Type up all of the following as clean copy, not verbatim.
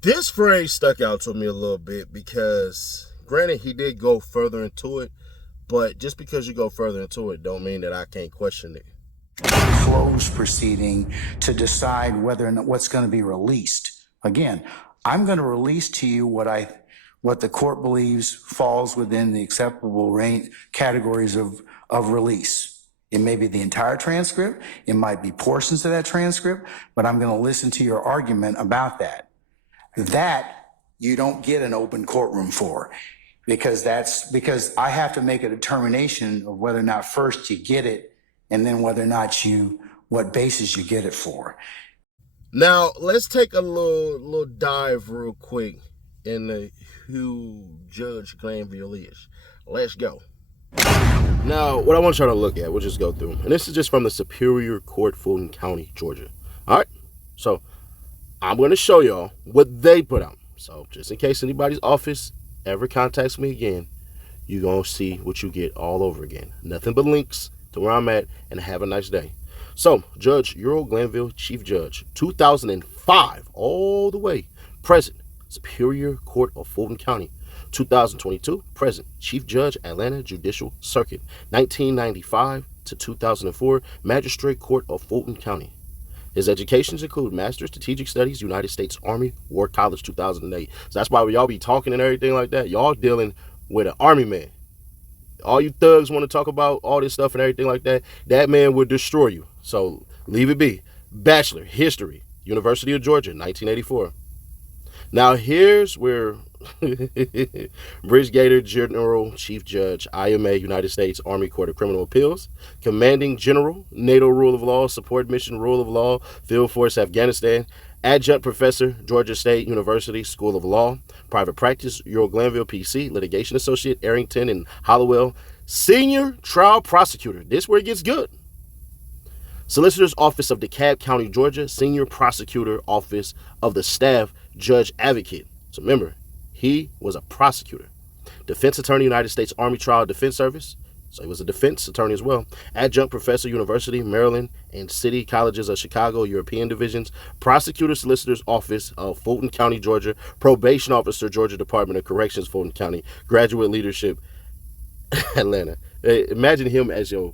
This phrase stuck out to me a little bit because, granted, he did go further into it, but just because you go further into it don't mean that I can't question it. Closed proceeding to decide whether or not what's going to be released. Again, I'm going to release to you what the court believes falls within the acceptable range categories of release. It may be the entire transcript, it might be portions of that transcript, but I'm going to listen to your argument about that. That you don't get an open courtroom for, because I have to make a determination of whether or not first you get it, and then whether or not what basis you get it for. Now, let's take a little dive real quick into who Judge Glanville is. Let's go. Now, what I want you to look at, we'll just go through, and this is just from the Superior Court, Fulton County, Georgia. All right, so I'm going to show y'all what they put out. So just in case anybody's office ever contacts me again, you're going to see what you get all over again. Nothing but links to where I'm at, and have a nice day. So, Judge Earl Glanville, Chief Judge, 2005, all the way, present, Superior Court of Fulton County. 2022, present, Chief Judge, Atlanta Judicial Circuit. 1995 to 2004, Magistrate Court of Fulton County. His educations include Master of Strategic Studies, United States Army War College, 2008. So that's why when y'all be talking and everything like that, y'all dealing with an Army man. All you thugs want to talk about all this stuff and everything like that, that man would destroy you. So leave it be. Bachelor, History, University of Georgia, 1984. Now here's where Brigadier General Chief Judge, IMA, United States Army Court of Criminal Appeals, Commanding General, NATO Rule of Law, Support Mission Rule of Law, Field Force, Afghanistan, Adjunct Professor, Georgia State University School of Law, Private Practice, Earl Glanville, PC, Litigation Associate, Arrington and Hollowell, Senior Trial Prosecutor. This is where it gets good. Solicitor's Office of DeKalb County, Georgia, Senior Prosecutor Office of the Staff Judge Advocate. So remember, he was a prosecutor. Defense Attorney, United States Army Trial Defense Service. So he was a defense attorney as well. Adjunct Professor, University, Maryland, and City Colleges of Chicago, European Divisions. Prosecutor Solicitor's Office of Fulton County, Georgia. Probation Officer, Georgia Department of Corrections, Fulton County. Graduate Leadership, Atlanta. Imagine him as your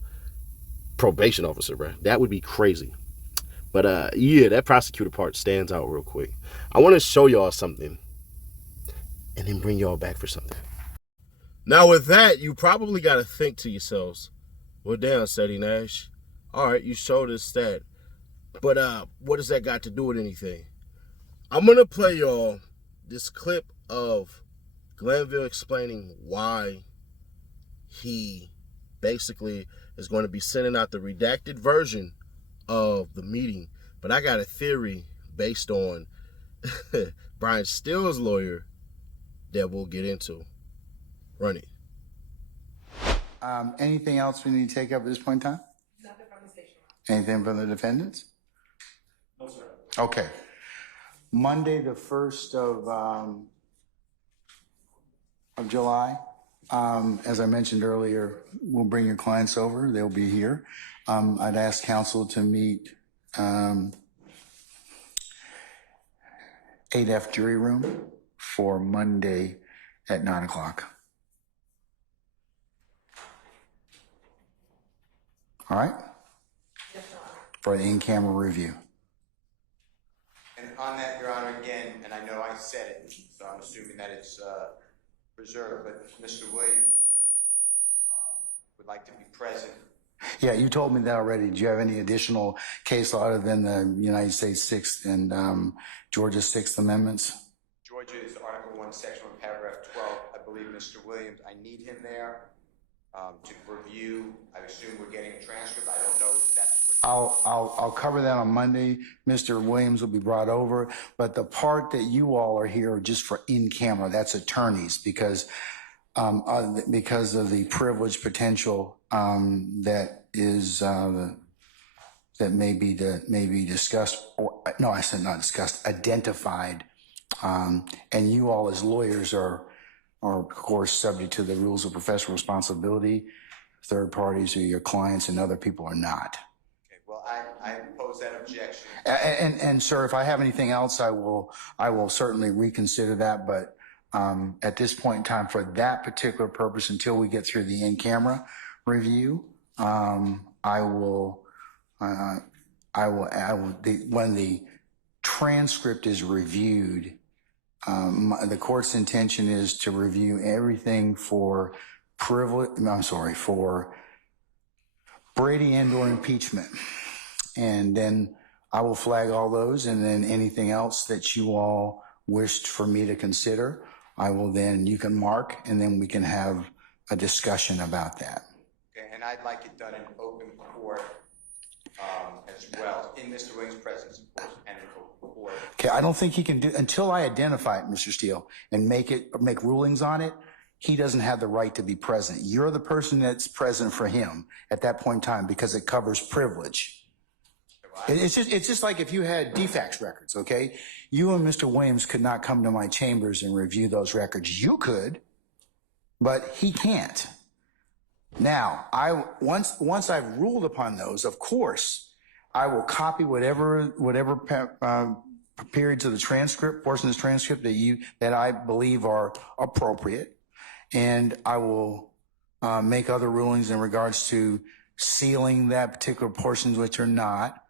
probation officer, bro. That would be crazy. But yeah, that prosecutor part stands out real quick. I want to show y'all something and then bring y'all back for something. Now with that, you probably got to think to yourselves, well, damn, Seti Nash, all right, you showed us that, but what does that got to do with anything? I'm going to play y'all this clip of Glanville explaining why he basically is going to be sending out the redacted version of the meeting. But I got a theory based on Brian Still's lawyer that we'll get into. Run it. Anything else we need to take up at this point in time? Nothing from the station. Anything from the defendants? No, sir. Okay. Monday, the 1st of July. As I mentioned earlier, we'll bring your clients over. They'll be here. I'd ask counsel to meet 8F jury room for Monday at 9 o'clock. All right? Yes, Your Honor. For the in-camera review. And on that, Your Honor, again, and I know I said it, so I'm assuming that it's reserved, but Mr. Williams would like to be present. Yeah, you told me that already. Do you have any additional case law other than the United States Sixth and Georgia's Sixth Amendments? Georgia's Article 1, Section 1, Paragraph 12. I believe Mr. Williams, I need him there to review. I assume we're getting a transcript. I don't know if that's what... I'll cover that on Monday. Mr. Williams will be brought over, but the part that you all are here just for in camera, that's attorneys, because of the privilege potential that is that may be discussed, or no, I said not discussed, identified, and you all as lawyers are of course subject to the rules of professional responsibility. Third parties or your clients and other people are not. Okay, well, I pose that objection. And sir, if I have anything else, I will certainly reconsider that. But at this point in time, for that particular purpose, until we get through the in-camera review, I will, when the transcript is reviewed, the court's intention is to review everything for for Brady and/or impeachment. And then I will flag all those, and then anything else that you all wished for me to consider, you can mark, and then we can have a discussion about that. Okay, and I'd like it done in open court as well, in Mr. Williams' presence, of course, and in open court. Okay, I don't think he can do, until I identify it, Mr. Steele, and make rulings on it, he doesn't have the right to be present. You're the person that's present for him at that point in time because it covers privilege. It's just like if you had DFAX records, okay? You and Mr. Williams could not come to my chambers and review those records. You could, but he can't. Now, once I've ruled upon those, of course, I will copy whatever periods of the transcript, portions of the transcript that I believe are appropriate, and I will make other rulings in regards to sealing that particular portions which are not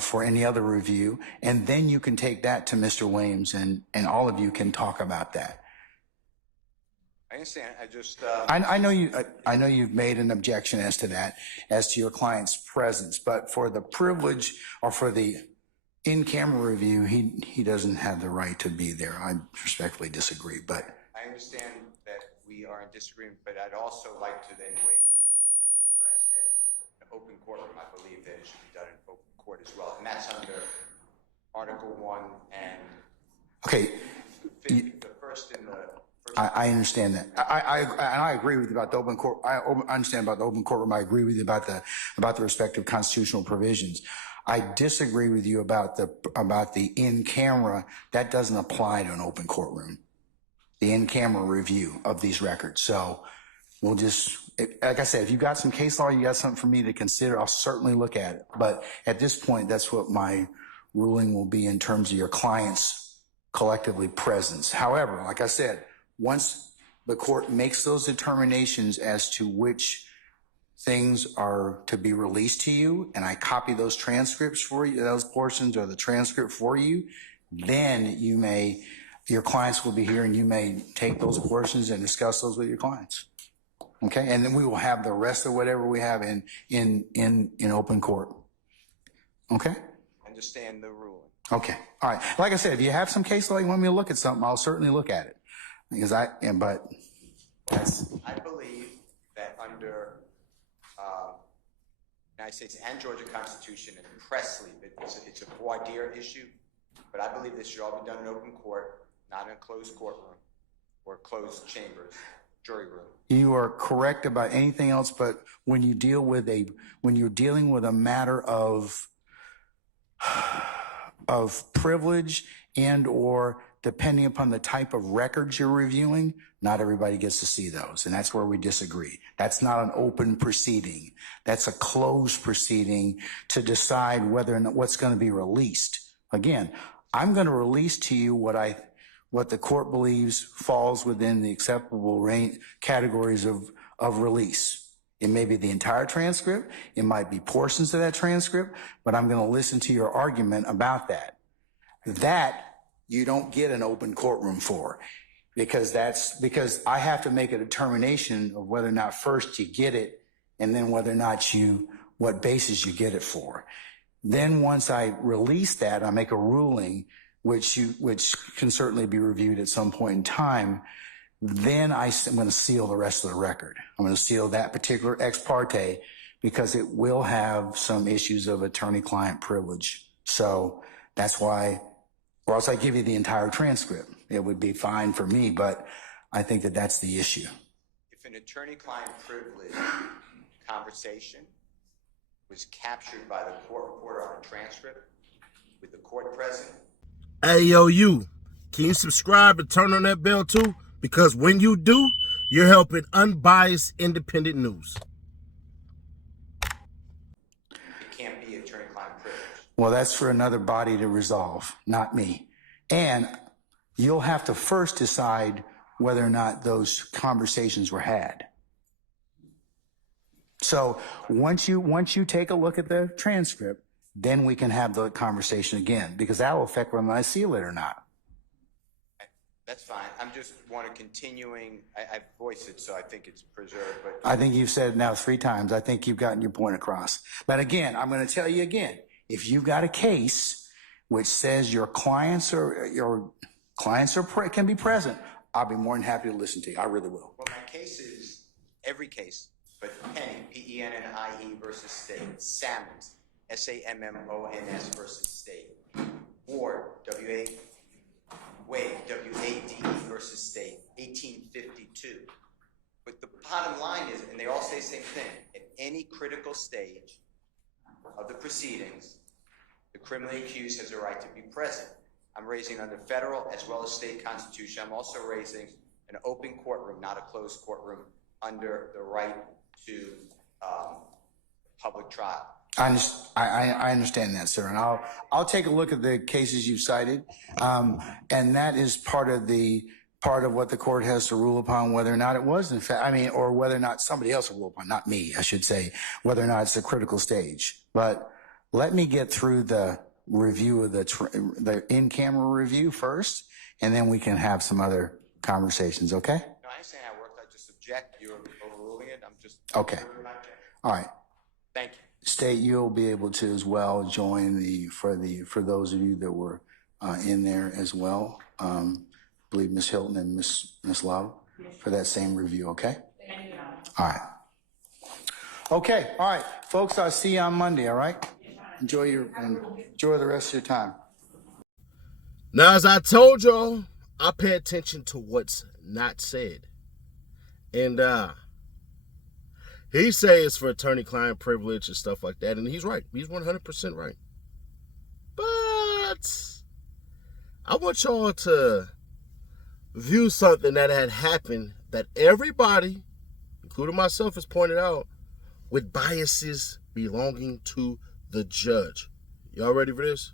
for any other review, and then you can take that to Mr. Williams, and all of you can talk about that. I understand. I just I know you've made an objection as to that, as to your client's presence, but for the privilege or for the in-camera review, he doesn't have the right to be there. I respectfully disagree, but I understand that we are in disagreement, but I'd also like to then wage what I said was an open courtroom. I believe that it should be done in open court as well, and that's under Article 1 and okay. the first in the. I understand that. I agree with you about the open court. I understand about the open courtroom. I agree with you about the respective constitutional provisions. I disagree with you about the in-camera. That doesn't apply to an open courtroom. The in-camera review of these records. So we'll just, like I said, if you got some case law, you got something for me to consider, I'll certainly look at it. But at this point, that's what my ruling will be in terms of your client's collectively presence. However, like I said, once the court makes those determinations as to which things are to be released to you, and I copy those transcripts for you, those portions or the transcript for you, then your clients will be here and you may take those portions and discuss those with your clients. Okay, and then we will have the rest of whatever we have in open court. Okay? Understand the ruling. Okay, all right. Like I said, if you have some case law you want me to look at something, I'll certainly look at it. Because I believe that under United States and Georgia Constitution and Presley, it's a voir dire issue, but I believe this should all be done in open court, not in a closed courtroom or closed chambers, jury room. You are correct about anything else, but when you're dealing with a matter of privilege and or depending upon the type of records you're reviewing, not everybody gets to see those. And that's where we disagree. That's not an open proceeding. That's a closed proceeding to decide whether or not what's going to be released. Again, I'm going to release to you what the court believes falls within the acceptable range categories of release. It may be the entire transcript. It might be portions of that transcript, but I'm going to listen to your argument about that. That you don't get an open courtroom for, because I have to make a determination of whether or not first you get it, and then whether or not what basis you get it for. Then once I release that, I make a ruling, which can certainly be reviewed at some point in time. Then I'm going to seal the rest of the record. I'm going to seal that particular ex parte because it will have some issues of attorney-client privilege. So that's why. Or else I give you the entire transcript. It would be fine for me, but I think that that's the issue. If an attorney-client privilege conversation was captured by the court reporter on a transcript with the court present. Hey, yo, you. Can you subscribe and turn on that bell too? Because when you do, you're helping unbiased, independent news. It can't be attorney-client Well, that's for another body to resolve, not me. And you'll have to first decide whether or not those conversations were had. So once you take a look at the transcript, then we can have the conversation again, because that will affect whether I seal it or not. That's fine. I'm just want to continuing. I voiced it, so I think it's preserved. But I think you've said it now 3 times. I think you've gotten your point across. But again, I'm going to tell you again, if you've got a case which says your clients can be present, I'll be more than happy to listen to you. I really will. Well, my case is every case, but Penny, P-E-N-N-I-E versus State, Sammons, S-A-M-M-O-N-S versus State, Ward, Wade, W-A-D-E versus State, 1852. But the bottom line is, and they all say the same thing, at any critical stage of the proceedings, the criminally accused has a right to be present. I'm raising under federal as well as state constitution. I'm also raising an open courtroom, not a closed courtroom, under the right to public trial. I understand that, sir, and I'll take a look at the cases you've cited, and that is part of what the court has to rule upon, whether or not it was in fact, or whether or not somebody else will rule upon, not me, I should say, whether or not it's a critical stage. But let me get through the review of the in-camera review first, and then we can have some other conversations. Okay? No, I understand how it works. I just object. You're overruling it. I'm just okay. All right. Thank you. State, you'll be able to as well join for those of you that were in there as well. I believe Ms. Hilton and Ms. Love for that same review. Okay. Thank you. All right. Okay. All right, folks. I'll see you on Monday. All right. Enjoy the rest of your time. Now, as I told y'all, I pay attention to what's not said, and he says for attorney-client privilege and stuff like that, and he's right. He's 100% right. But I want y'all to view something that had happened that everybody, including myself, has pointed out, with biases belonging to the judge. Y'all ready for this?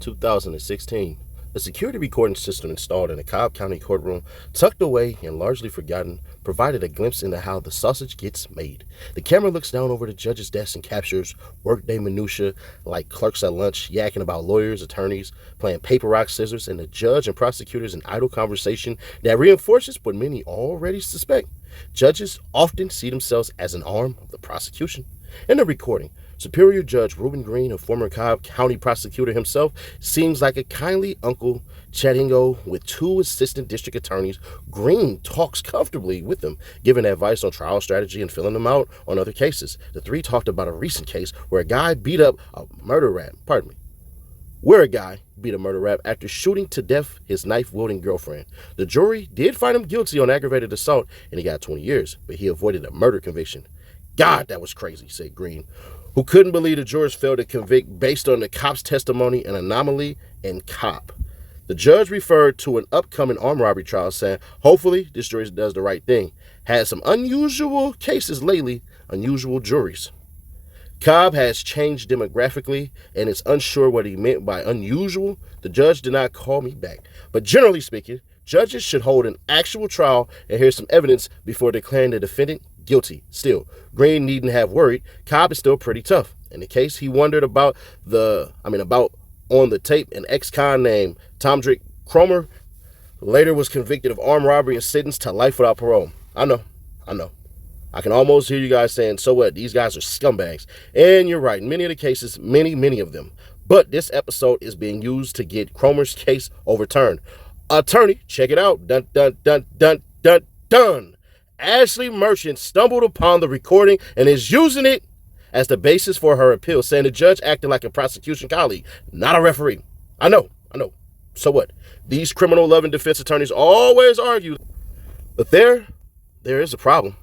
2016. A security recording system installed in a Cobb County courtroom, tucked away and largely forgotten, provided a glimpse into how the sausage gets made. The camera looks down over the judge's desk and captures workday minutia like clerks at lunch yakking about lawyers, attorneys, playing paper, rock, scissors, and the judge and prosecutors in idle conversation that reinforces what many already suspect. Judges often see themselves as an arm of the prosecution. In the recording, Superior Judge Reuben Green, a former Cobb County prosecutor himself, seems like a kindly uncle chatting with 2 assistant district attorneys. Green talks comfortably with them, giving advice on trial strategy and filling them out on other cases. The 3 talked about a recent case where a guy beat a murder rap after shooting to death his knife-wielding girlfriend. The jury did find him guilty on aggravated assault, and he got 20 years, but he avoided a murder conviction. God, that was crazy, said Green, who couldn't believe the jurors failed to convict based on the cop's testimony, an anomaly in cop. The judge referred to an upcoming armed robbery trial, saying, hopefully this jury does the right thing. Had some unusual cases lately, unusual juries. Cobb has changed demographically and is unsure what he meant by unusual. The judge did not call me back. But generally speaking, judges should hold an actual trial and hear some evidence before declaring the defendant guilty. Still, Green needn't have worried. Cobb is still pretty tough. In the case he wondered about on the tape, an ex-con named Tomdrick Cromer later was convicted of armed robbery and sentenced to life without parole. I know. I can almost hear you guys saying, so what? These guys are scumbags. And you're right. In many of the cases, many of them. But this episode is being used to get Cromer's case overturned. Attorney, check it out. Dun, dun, dun, dun, dun, dun. Ashley Merchant stumbled upon the recording and is using it as the basis for her appeal, saying the judge acted like a prosecution colleague, not a referee. I know. So what? These criminal-loving defense attorneys always argue. But there is a problem.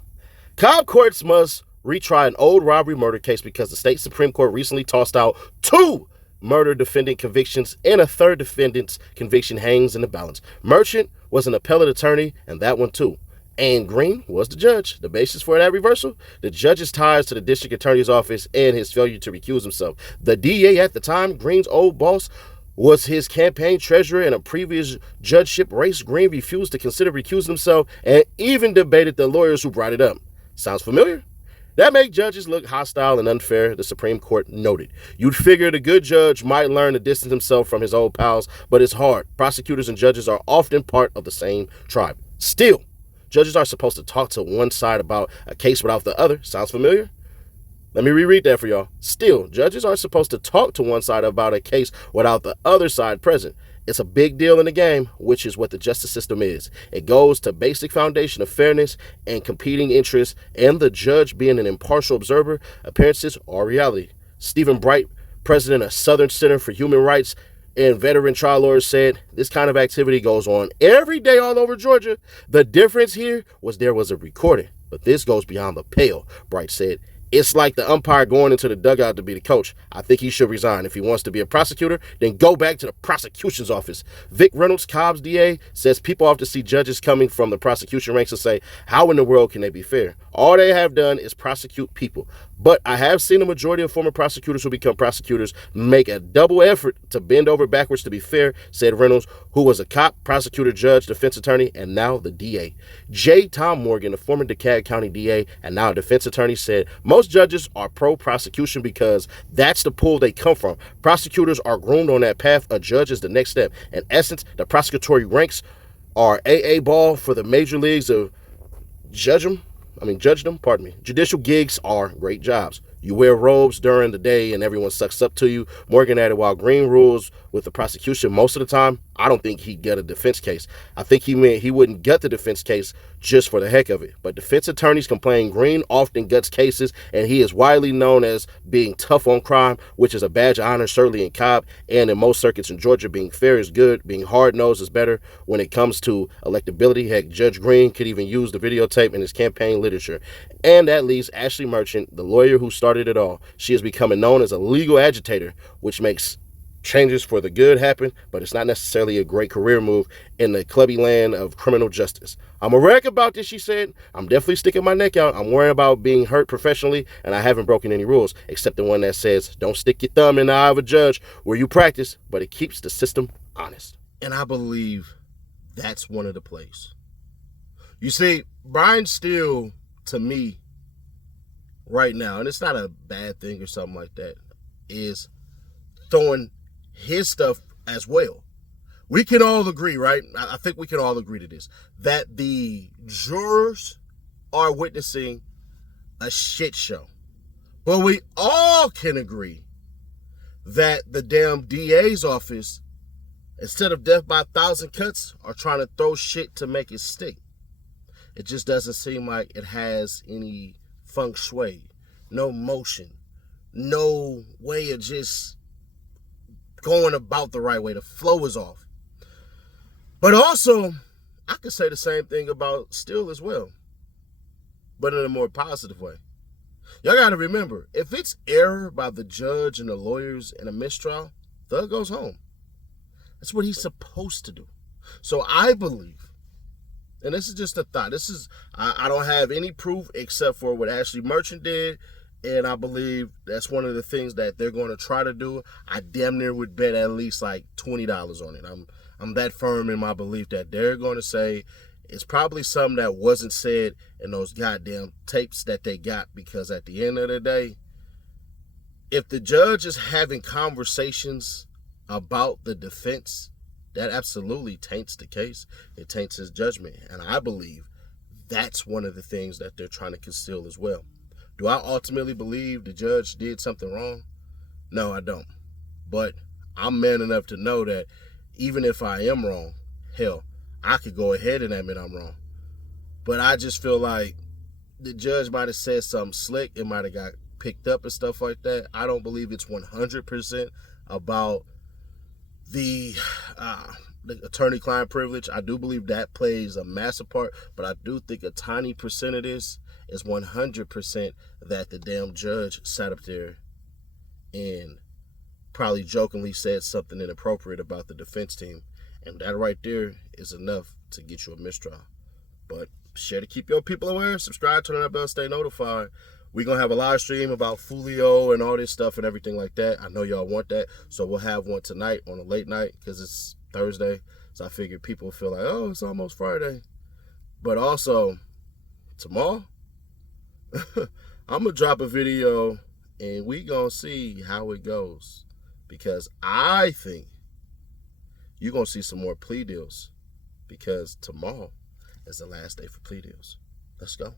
Cobb courts must retry an old robbery murder case because the state Supreme Court recently tossed out 2 murder defendant convictions and a 3rd defendant's conviction hangs in the balance. Merchant was an appellate attorney, and that one too. And Green was the judge. The basis for that reversal? The judge's ties to the district attorney's office and his failure to recuse himself. The DA at the time, Green's old boss, was his campaign treasurer in a previous judgeship race. Green refused to consider recusing himself and even debated the lawyers who brought it up. Sounds familiar? That make judges look hostile and unfair, the Supreme Court noted. You'd figure the good judge might learn to distance himself from his old pals, but it's hard. Prosecutors and judges are often part of the same tribe. Still, judges are supposed to talk to one side about a case without the other. Sounds familiar? Let me reread that for y'all. Still, judges are supposed to talk to one side about a case without the other side present. It's a big deal in the game, which is what the justice system is. It goes to basic foundation of fairness and competing interests, and the judge being an impartial observer. Appearances are reality. Stephen Bright, president of Southern Center for Human Rights and veteran trial lawyers, said this kind of activity goes on every day all over Georgia. The difference here was there was a recording, but this goes beyond the pale, Bright said. It's like the umpire going into the dugout to be the coach. I think he should resign. If he wants to be a prosecutor, then go back to the prosecution's office. Vic Reynolds, Cobb's DA, says people often see judges coming from the prosecution ranks and say, how in the world can they be fair? All they have done is prosecute people. But I have seen a majority of former prosecutors who become prosecutors make a double effort to bend over backwards to be fair, said Reynolds, who was a cop, prosecutor, judge, defense attorney, and now the DA. J. Tom Morgan, a former DeKalb County DA and now a defense attorney, said most judges are pro-prosecution because that's the pool they come from. Prosecutors are groomed on that path. A judge is the next step. In essence, the prosecutory ranks are AA ball for the major leagues of judgedom. Judicial gigs are great jobs. You wear robes during the day and everyone sucks up to you. Morgan added, while Green rules with the prosecution most of the time, I don't think he'd get a defense case. I think he meant he wouldn't get the defense case just for the heck of it. But defense attorneys complain Green often gets cases, and he is widely known as being tough on crime, which is a badge of honor, certainly in Cobb and in most circuits in Georgia. Being fair is good. Being hard-nosed is better when it comes to electability. Heck, Judge Green could even use the videotape in his campaign literature. And that leaves Ashley Merchant, the lawyer who started it all. She is becoming known as a legal agitator, which makes changes for the good happen, but it's not necessarily a great career move in the clubby land of criminal justice. I'm a wreck about this, she said. I'm definitely sticking my neck out. I'm worried about being hurt professionally, and I haven't broken any rules, except the one that says, don't stick your thumb in the eye of a judge where you practice, but it keeps the system honest. And I believe that's one of the plays. You see, Brian Steele, to me, right now, and it's not a bad thing or something like that, is throwing his stuff as well. We can all agree, right? I think we can all agree to this, that the jurors are witnessing a shit show. But we all can agree that the damn DA's office, instead of death by 1,000 cuts, are trying to throw shit to make it stick. It just doesn't seem like it has any feng shui, no motion, no way of just going about the right way. The flow is off. But also, I could say the same thing about Steele as well, but in a more positive way. Y'all got to remember, if it's error by the judge and the lawyers in a mistrial, Thug goes home. That's what he's supposed to do. So I believe, and this is just a thought, I don't have any proof except for what Ashley Merchant did, and I believe that's one of the things that they're going to try to do. I damn near would bet at least like $20 on it. I'm that firm in my belief that they're going to say it's probably something that wasn't said in those goddamn tapes that they got, because at the end of the day, if the judge is having conversations about the defense, that absolutely taints the case. It taints his judgment. And I believe that's one of the things that they're trying to conceal as well. Do I ultimately believe the judge did something wrong? No, I don't. But I'm man enough to know that even if I am wrong, hell, I could go ahead and admit I'm wrong. But I just feel like the judge might have said something slick. It might have got picked up and stuff like that. I don't believe it's 100% about the attorney-client privilege. I do believe that plays a massive part, but I do think a tiny percent of this is 100% that the damn judge sat up there and probably jokingly said something inappropriate about the defense team. And that right there is enough to get you a mistrial. But share to keep your people aware. Subscribe, turn on that bell, stay notified. We're going to have a live stream about Fulio and all this stuff and everything like that. I know y'all want that. So we'll have one tonight on a late night because it's Thursday. So I figured people feel like, oh, it's almost Friday. But also, tomorrow, I'm going to drop a video and we going to see how it goes. Because I think you're going to see some more plea deals. Because tomorrow is the last day for plea deals. Let's go.